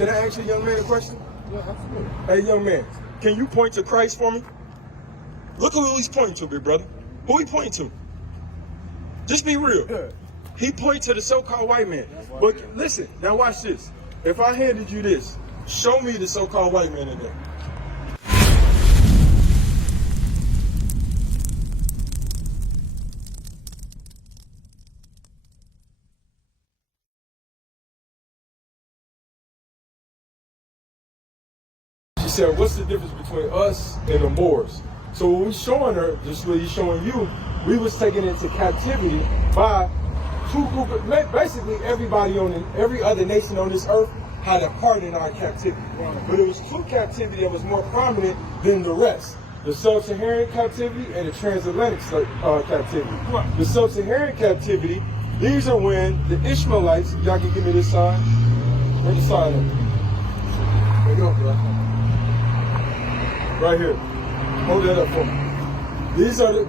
Can I ask you, young man, a question? Yeah, absolutely. Hey, young man, can you point to Christ for me? Look who he's pointing to, big brother. Who he pointing to? Just be real. Yeah. He points to the so-called white man. But listen, now watch this. If I handed you this, show me the so-called white man in there. She said, what's the difference between us and the Moors? So what we're showing her, just what he's showing you, we was taken into captivity by two groups. Basically, every other nation on this earth had a part in our captivity. But it was two captivity that was more prominent than the rest. The sub-Saharan captivity and the transatlantic captivity. The sub-Saharan captivity, these are when the Ishmaelites, y'all can give me this sign. Where's the sign at? There you go, bro. Right here. Hold that up for me. These are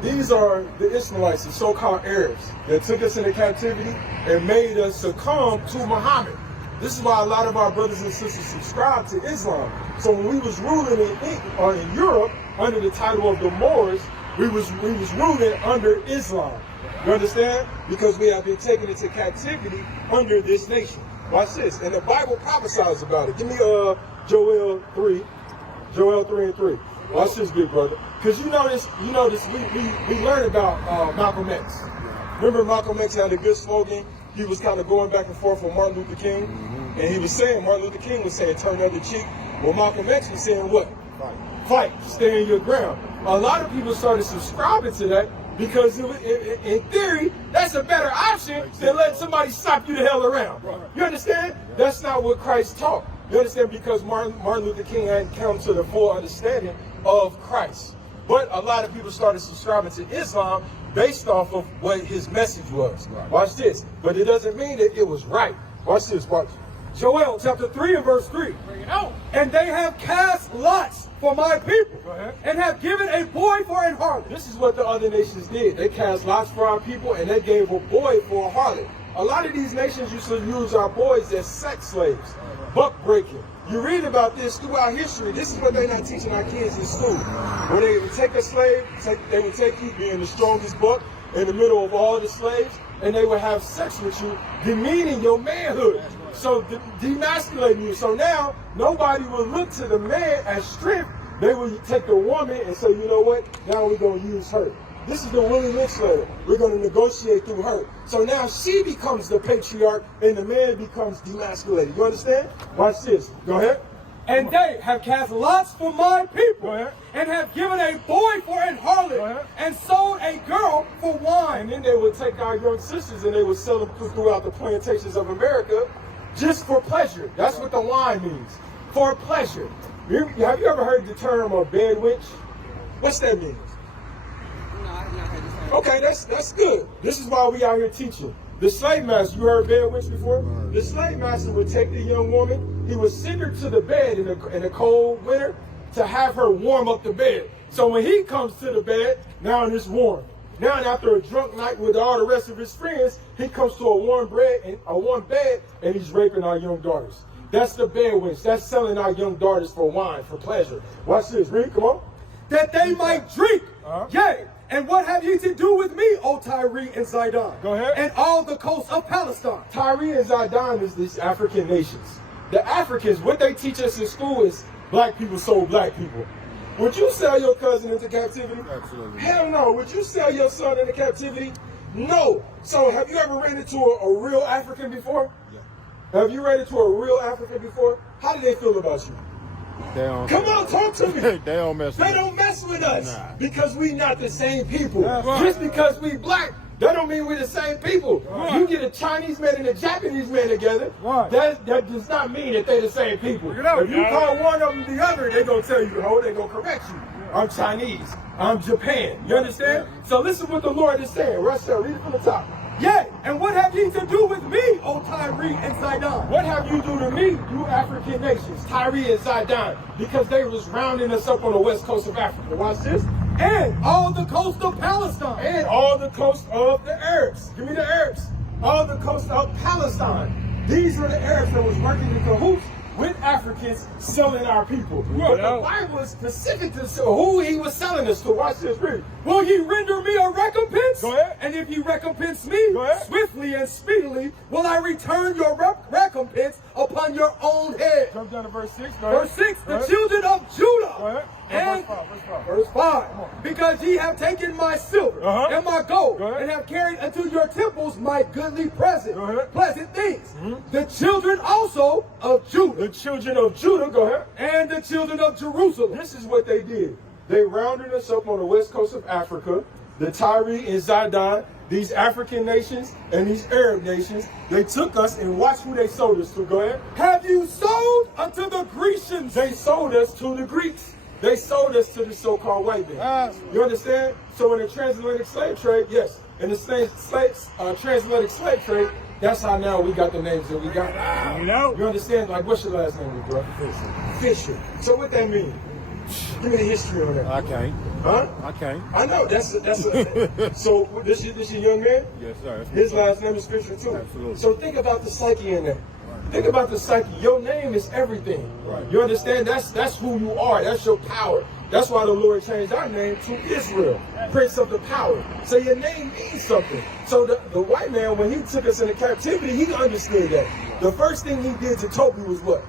the Ishmaelites, the so-called Arabs, that took us into captivity and made us succumb to Muhammad. This is why a lot of our brothers and sisters subscribe to Islam. So when we was ruling in Europe under the title of the Moors, we was ruling under Islam. You understand? Because we have been taken into captivity under this nation. Watch this. And the Bible prophesies about it. Give me Joel 3 and 3. Watch this, big brother. Because you notice, we learned about Malcolm X. Remember Malcolm X had a good slogan? He was kind of going back and forth with Martin Luther King. And he was saying, Martin Luther King was saying, turn the other cheek. Well, Malcolm X was saying what? Fight. Stay in your ground. A lot of people started subscribing to that because in theory, that's a better option than letting somebody slap you the hell around. You understand? That's not what Christ taught. You understand? Because Martin Luther King hadn't come to the full understanding of Christ. But a lot of people started subscribing to Islam based off of what his message was. Watch this. But it doesn't mean that it was right. Watch this. Watch. Joel chapter 3 and verse 3. Bring it out. And they have cast lots for my people, and have given a boy for an harlot. This is what the other nations did. They cast lots for our people, and they gave a boy for a harlot. A lot of these nations used to use our boys as sex slaves, buck breaking. You read about this throughout history. This is what they're not teaching our kids in school. When they would take a slave, they would take you being the strongest buck in the middle of all the slaves, and they would have sex with you, demeaning your manhood. So demasculating you. So now nobody will look to the man as strength. They will take the woman and say, you know what? Now we're going to use her. This is the Willie Lynch letter. We're going to negotiate through her. So now she becomes the patriarch and the man becomes demasculated. You understand? Watch this. Go ahead. And they have cast lots for my people, and have given a boy for an harlot, and sold a girl for wine. And then they would take our young sisters and they would sell them throughout the plantations of America just for pleasure. That's what the wine means. For pleasure. Have you ever heard the term of bed witch? What's that mean? No, I've not heard this term. Okay, that's good. This is why we out here teaching. The slave master, you heard bed witch before? The slave master would take the young woman, he would send her to the bed in a cold winter to have her warm up the bed. So when he comes to the bed, now it's warm. Now after a drunk night with all the rest of his friends, he comes to a warm bed, and he's raping our young daughters. That's the bed witch. That's selling our young daughters for wine, for pleasure. Watch this. Read, come on. That they might drink. Yea, and what have ye to do with me, O Tyre and Zidon? Go ahead. And all the coast of Palestine. Tyre and Zidon is these African nations. The Africans, what they teach us in school is black people sold black people. Would you sell your cousin into captivity? Absolutely. Hell no. Would you sell your son into captivity? No. So have you ever ran into a real African before? Yeah. Have you ran into a real African before? How do they feel about you? They don't. Come on, talk to me. They don't mess with They us. don't mess with us Nah. because we not the same people. Right. Just because we black, that don't mean we're the same people. Right. You get a Chinese man and a Japanese man together, Right. that does not mean that they're the same people. it out, If you guys. call one of them the other, they gonna tell you, oh, they gonna correct you. I'm Chinese. I'm Japan. You understand? So listen what the Lord is saying. Right there, read it from the top. Yea, and what have ye to do with me, O Tyre and Zidon? What have you do to me, you African nations, Tyre and Zidon, because they was rounding us up on the west coast of Africa. Watch this. And all the coast of Palestine. And all the coast of the Arabs. Give me the Arabs. All the coast of Palestine. These were the Arabs that was working in cahoots with Africans selling our people. But the Bible is specific to who he was selling us to. Watch this, read. Will ye render me a recompense? Go ahead. And if ye recompense me, Go ahead. swiftly and speedily will I return your recompense upon your own head. Jump down to verse 6. Go ahead. Verse 6, Go the ahead. children of Judah. Go ahead. And Verse 5. Verse 5. verse 5, because ye have taken my silver Uh-huh. and my gold, Go ahead. and have carried unto your temples my goodly present, Go ahead. pleasant things. The children also of Judah The children of Judah, go ahead. and the children of Jerusalem. This is what they did. They rounded us up on the west coast of Africa. The Tyre and Zidon, these African nations and these Arab nations, they took us and watch who they sold us to. Go ahead. Have you sold unto the Grecians? They sold us to the Greeks. They sold us to the so-called white man. You understand? So in the transatlantic slave trade, yes, in the transatlantic slave trade, that's how now we got the names that we got. You know? You understand? Like, what's your last name, bro? Fisher. So what that mean? Give me the history on that. I can't. Huh? I can't. I know. That's so this your young man? Yes, sir. His last name is Fisher too. Absolutely. So think about the psyche in that. Think about the psyche. Your name is everything. Right. You understand? That's who you are. That's your power. That's why the Lord changed our name to Israel, Prince of the Power. So your name means something. So the white man, when he took us into captivity, he understood that. The first thing he did to Toby was what?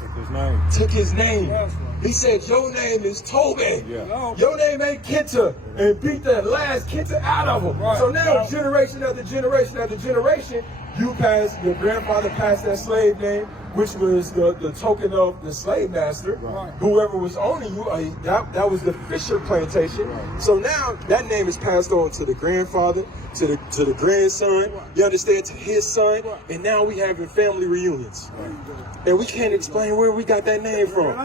Took his name. Took his name. He said, your name is Toby. Yeah. Your name ain't Kenta, and beat the last Kenta out of him. So now, generation after generation after generation, your grandfather passed that slave name, which was the token of the slave master. Whoever was owning you, that was the Fisher plantation. So now that name is passed on to the grandfather, to the grandson, you understand, to his son, and now we having family reunions. And we can't explain where we got that name from.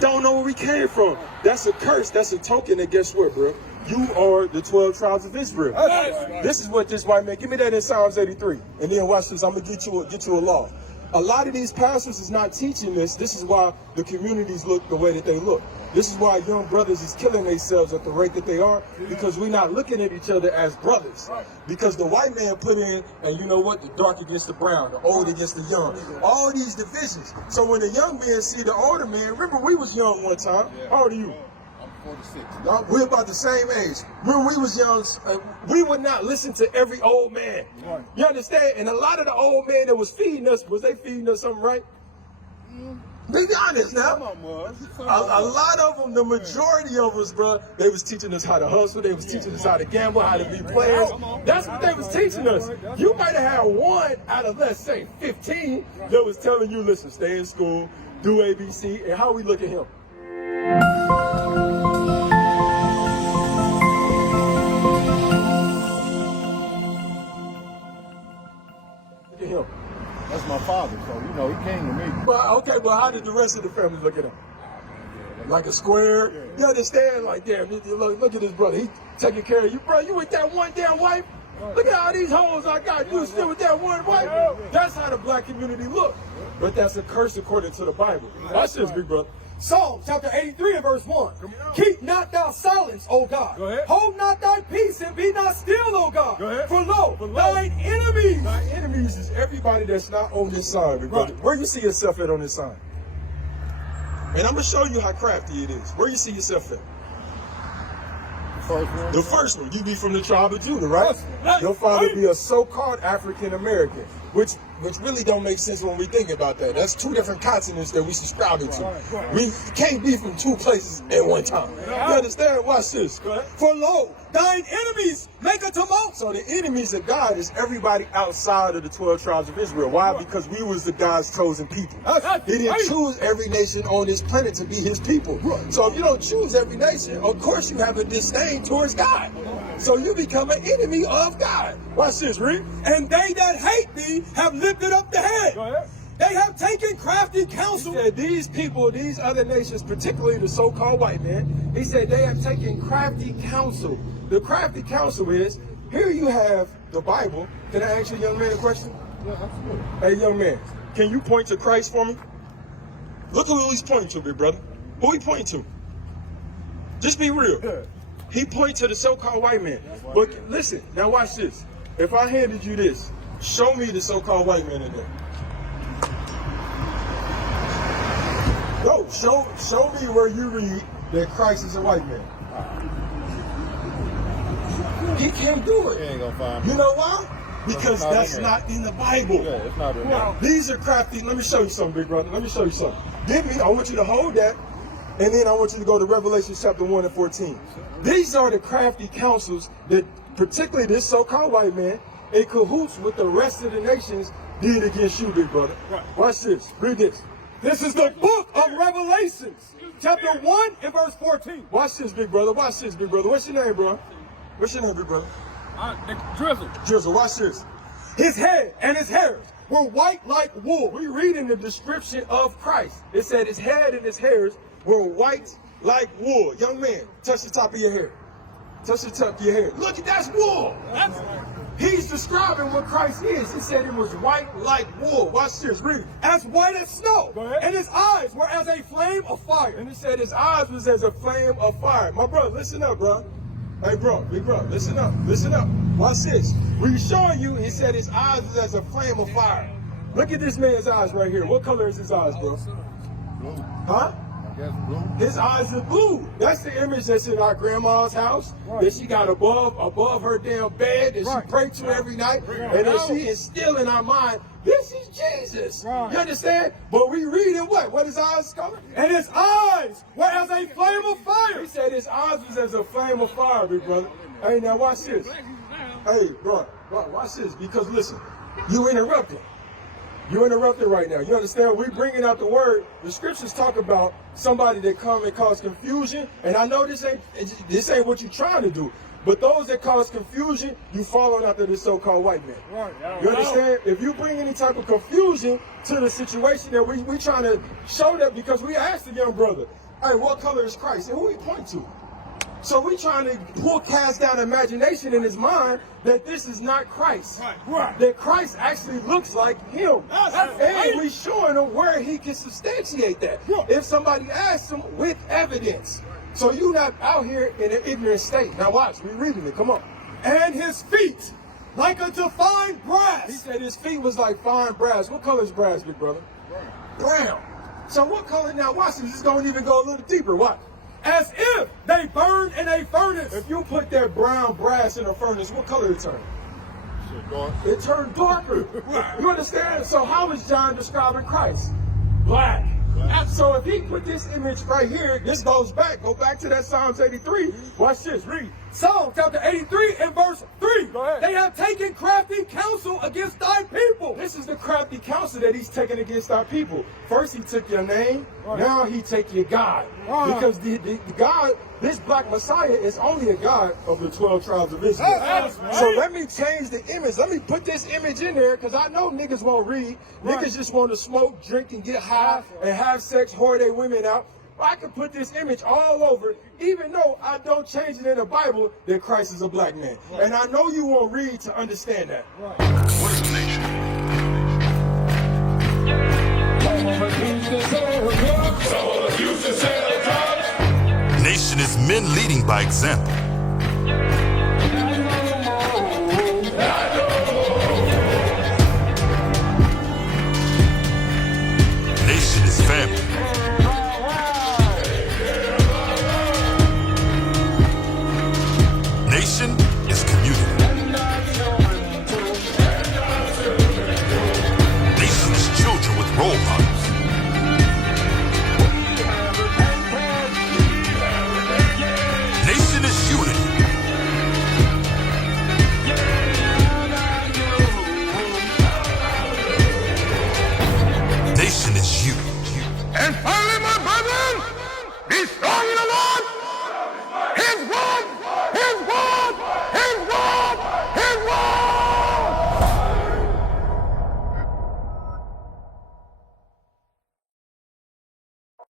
Don't know where we came from. That's a curse. That's a token. And guess what, bro? You are the 12 tribes of Israel. This is what this white man. Give me that in Psalms 83, and then watch this. I'm gonna get you a law. A lot of these pastors is not teaching this. This is why the communities look the way that they look. This is why young brothers is killing themselves at the rate that they are, because we're not looking at each other as brothers. Because the white man put in, and you know what, the dark against the brown, the old against the young, all these divisions. So when the young men see the older men, remember we was young one time. How old are you? I'm 46. We're about the same age. When we was young, we would not listen to every old man. You understand? And a lot of the old men that was feeding us, was they feeding us something right? Be honest now. A lot of them, the majority of us, bro, they was teaching us how to hustle. They was teaching us how to gamble, how to be players. That's what they was teaching us. You might have had one out of, let's say, 15 that was telling you, listen, stay in school, do ABC, and how we look at him. Look at him. That's my father, so you know he came to me. Well, okay, but how did the rest of the family look at him? Like a square? You understand? Like, damn, look at this brother. He taking care of you. Bro, you with that one damn wife? Look at all these hoes I got. You still with that one wife? That's how the black community look. But that's a curse according to the Bible. Watch this, big brother. Psalm chapter 83 and verse 1. Keep not thou silence, O God. Go ahead. Hold not thy peace and be not still, O God. Go ahead. For lo, thine enemies. My enemies is everybody that's not on this sign, big brother. Where you see yourself at on this sign? And I'm going to show you how crafty it is. Where you see yourself at? First one. The first one, you be from the tribe of Judah, right? Your father be a so-called African American, which really don't make sense when we think about that. That's two different continents that we subscribing to. We can't be from two places at one time. You understand? Watch this. For lo, thine enemies make a tumult. So the enemies of God is everybody outside of the 12 tribes of Israel. Why? Because we was the God's chosen people. He didn't choose every nation on this planet to be his people. So if you don't choose every nation, of course you have a disdain towards God. So you become an enemy of God. Watch this, Rick. And they that hate thee have lifted up the head. They have taken crafty counsel. He said these people, these other nations, particularly the so-called white man, he said they have taken crafty counsel. The crafty counsel is, here you have the Bible. Can I ask you, young man, a question? Yeah, absolutely. Hey, young man, can you point to Christ for me? Look who he's pointing to, big brother. Who he pointing to? Just be real. He points to the so-called white man. But listen, now watch this. If I handed you this, show me the so-called white man in there. show me where you read that Christ is a white man. He can't do You it. ain't gonna find me. You know why? Because It's not that's in there. not in the Bible. Yeah, it's not in there. These are crafty. Let me show you something, big brother. Let me show you something. I want you to hold that, and then I want you to go to Revelation chapter 1 and 14. These are the crafty counsels that particularly this so-called white man in cahoots with the rest of the nations did against you, big brother. Watch this. Read this. This is the book of Revelations, chapter 1 and verse 14. Watch this, big brother. Watch this, big brother. What's your name, bro? What's your name, big brother? Drizzle. Drizzle, watch this. His head and his hairs were white like wool. We read in the description of Christ. It said his head and his hairs were white like wool. Young man, touch the top of your hair. Touch the top of your hair. Look, that's wool. He's describing what Christ is. He said it was white like wool. Watch this, read it. As white as snow, and his eyes were as a flame of fire. And he said his eyes was as a flame of fire. My brother, listen up, bro. Hey, bro, big bro, listen up, listen up. Watch this. We're showing you, he said his eyes was as a flame of fire. Look at this man's eyes right here. What color is his eyes, bro? Blue. Huh? I guess blue. His eyes are blue. That's the image that's in our grandma's house that she got above her damn bed that she prayed to every night. And then she is still in our mind, this is Jesus. You understand? But we read in what? What his eyes color? And his eyes were as a flame of fire. He said his eyes was as a flame of fire, big brother. Hey, now watch this. Hey, bro, watch this. Because listen, you interrupted. You interrupted right now. You understand? We bringing out the word. The scriptures talk about somebody that come and cause confusion. And I know this ain't what you're trying to do. But those that cause confusion, you following after this so-called white man. You understand? If you bring any type of confusion to the situation that we trying to show that, because we asked the young brother, hey, what color is Christ? And who he point to? So we trying to cast down imagination in his mind that this is not Christ. That Christ actually looks like him. And we showing him where he can substantiate that. If somebody asks him with evidence. So you not out here in an ignorant state. Now watch, we reading it, come on. And his feet like unto fine brass. He said his feet was like fine brass. What color is brass, big brother? Brown. So what color, now watch this, it's gonna even go a little deeper, watch. As if they burned in a furnace. If you put that brown brass in a furnace, what color it turn? Shit, dark. It turned darker. You understand? So how is John describing Christ? Black. So if he put this image right here, this goes back. Go back to that Psalms 83. Watch this. Read. Psalm chapter 83 and verse 3. They have taken crafty counsel against thy people. This is the crafty counsel that he's taking against our people. First he took your name. Now he take your God. Because the God, this black Messiah is only a God of the 12 tribes of Israel. So let me change the image. Let me put this image in there because I know niggas won't read. Niggas just want to smoke, drink, and get high and have sex, whore their women out. I can put this image all over, even though I don't change it in the Bible that Christ is a black man. And I know you won't read to understand that. What is the nation? Nation is men leading by example. Nation is family. Nation is community. Nation is children with role models. Nation is unity. Nation is you. And finally, my brethren, be strong in the